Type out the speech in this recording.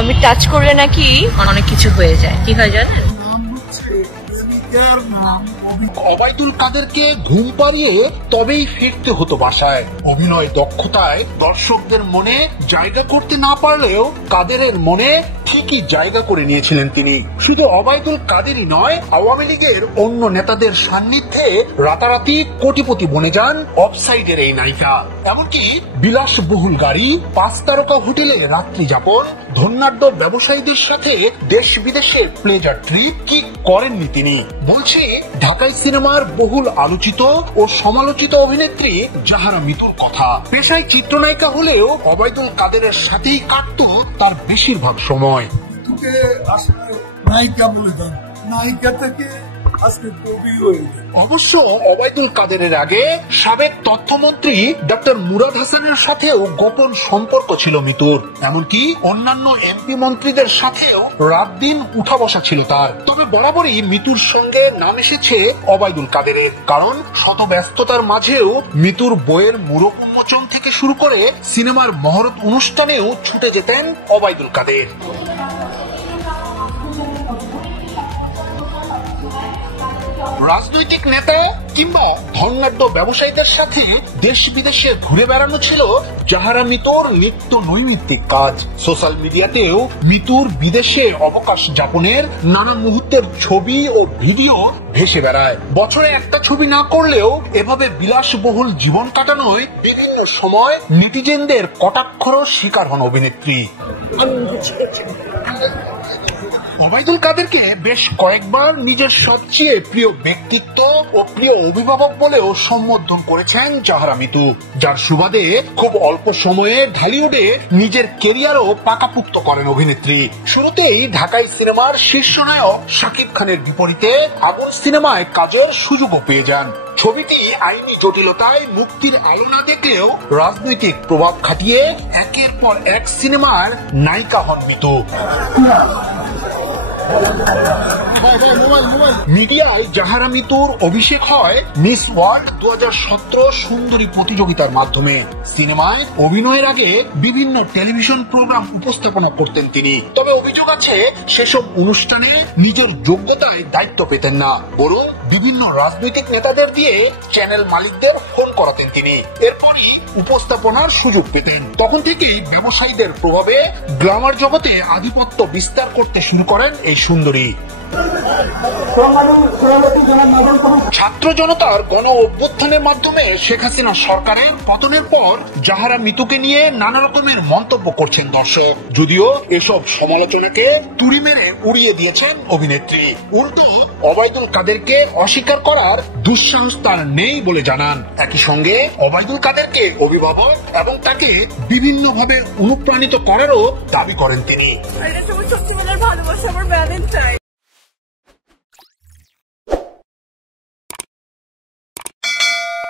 আমি টাচ করলে নাকি অনেক কিছু হয়ে যায়। কি হয় জানেন? ওবায়দুল কাদেরকে ঘুম পাড়িয়ে তবেই ফিরতে হতো বাসায়। অভিনয় দক্ষতায় দর্শকদের মনে জায়গা করতে না পারলেও কাদেরের মনে ঠিকই জায়গা করে নিয়েছিলেন তিনি। শুধু ওবায়দুল কাদেরই নয়, আওয়ামী লীগের অন্য নেতাদের সান্নিধ্যে রাতারাতি কোটিপতি বনে যান অফসাইডের এই নায়িকা। এমনকি বিলাসবহুল গাড়ি, 5 তারকা হোটেলে রাত্রি যাপন, ধনাঢ্য ব্যবসায়ীদের সাথে দেশ বিদেশে প্লেজার ট্রিপ কি করেননি তিনি। বলছি ঢাকাই সিনেমার বহুল আলোচিত ও সমালোচিত অভিনেত্রী জাহারা মিতুর কথা। পেশায় চিত্রনায়িকা হলেও ওবায়দুল কাদেরের সাথেই কাটতো তার বেশিরভাগ সময়। নায়িকা বলে দেন, নায়িকা থেকে অবশ্য ওবায়দুল কাদেরের আগে সাবেক তথ্যমন্ত্রী ডক্টর মুরাদ হাসানের সাথেও গোপন সম্পর্ক ছিল মিতুর। এমনকি অন্যান্য এমপি মন্ত্রীদের সাথেও রাত দিন উঠা বসা ছিল তার। তবে বরাবরই মিতুর সঙ্গে নাম এসেছে ওবায়দুল কাদেরের, কারণ শত ব্যস্ততার মাঝেও মিতুর বইয়ের মুরক উন্মোচন থেকে শুরু করে সিনেমার মহরত অনুষ্ঠানেও ছুটে যেতেন ওবায়দুল কাদের। রাজনৈতিক নেতা কিংবা ধনাঢ্য ব্যবসায়ীদের সাথে দেশ বিদেশে ঘুরে বেড়ানো ছিল জাহারা মিতুর নিত্য নৈমিত্তিক কাজ। সোশ্যাল মিডিয়াতেও মিতুর বিদেশে অবকাশ যাপনের নানা মুহূর্তের ছবি ও ভিডিও ভেসে বেড়ায়। বছরে একটা ছবি না করলেও এভাবে বিলাসবহুল জীবন কাটানোয় বিভিন্ন সময় নেটিজেনদের কটাক্ষর শিকার হন অভিনেত্রী। ওবায়দুল কাদেরকে বেশ কয়েকবার নিজের সবচেয়ে প্রিয় ব্যক্তিত্ব ও প্রিয় অভিভাবক বলেও সম্বোধন করেছেন জাহারা মিতু, যার সুবাদে খুব অল্প সময়ে ঢালিউডে নিজের কেরিয়ারও পাকাপুক্ত করেন অভিনেত্রী। শুরুতেই ঢাকাই সিনেমার শীর্ষ নায়ক শাকিব খানের বিপরীতে আগুন সিনেমায় কাজের সুযোগও পেয়ে যান। ছবিটি আইনি জটিলতায় মুক্তির আলো না দেখলেও রাজনৈতিক প্রভাব খাটিয়ে একের পর এক সিনেমার নায়িকা হন মিতু। মিডিয়ায় জাহারা মিতুর অভিষেক হয় মিস ওয়ার্ল্ড 2017 সুন্দরী প্রতিযোগিতার মাধ্যমে। সিনেমায় অভিনয়ের আগে বিভিন্ন টেলিভিশন প্রোগ্রাম উপস্থাপনা করতেন তিনি। তবে অভিযোগ আছে সেসব অনুষ্ঠানে নিজের যোগ্যতায় দায়িত্ব পেতেন না, বরং বিভিন্ন রাজনৈতিক নেতাদের দিয়ে চ্যানেল মালিকদের ফোন করাতেন তিনি। এরপরই উপস্থাপনার সুযোগ পেতেন। তখন থেকেই ব্যবসায়ীদের প্রভাবে গ্ল্যামার জগতে আধিপত্য বিস্তার করতে শুরু করেন এই সুন্দরী। ছাত্র জনতার গণ অভ্যুত্থানের মাধ্যমে শেখ হাসিনা সরকারের পতনের পর জাহারা মিতুকে নিয়ে নানা রকমের মন্তব্য করছেন দর্শক। যদিও এসব সমালোচনাকে তুড়ি মেরে উড়িয়ে দিয়েছেন অভিনেত্রী। উল্টো ওবায়দুল কাদেরকে অস্বীকার করার দুঃসাহস তার নেই বলে জানান। একই সঙ্গে ওবায়দুল কাদেরকে অভিভাবক এবং তাকে বিভিন্নভাবে অনুপ্রাণিত করারও দাবি করেন তিনি।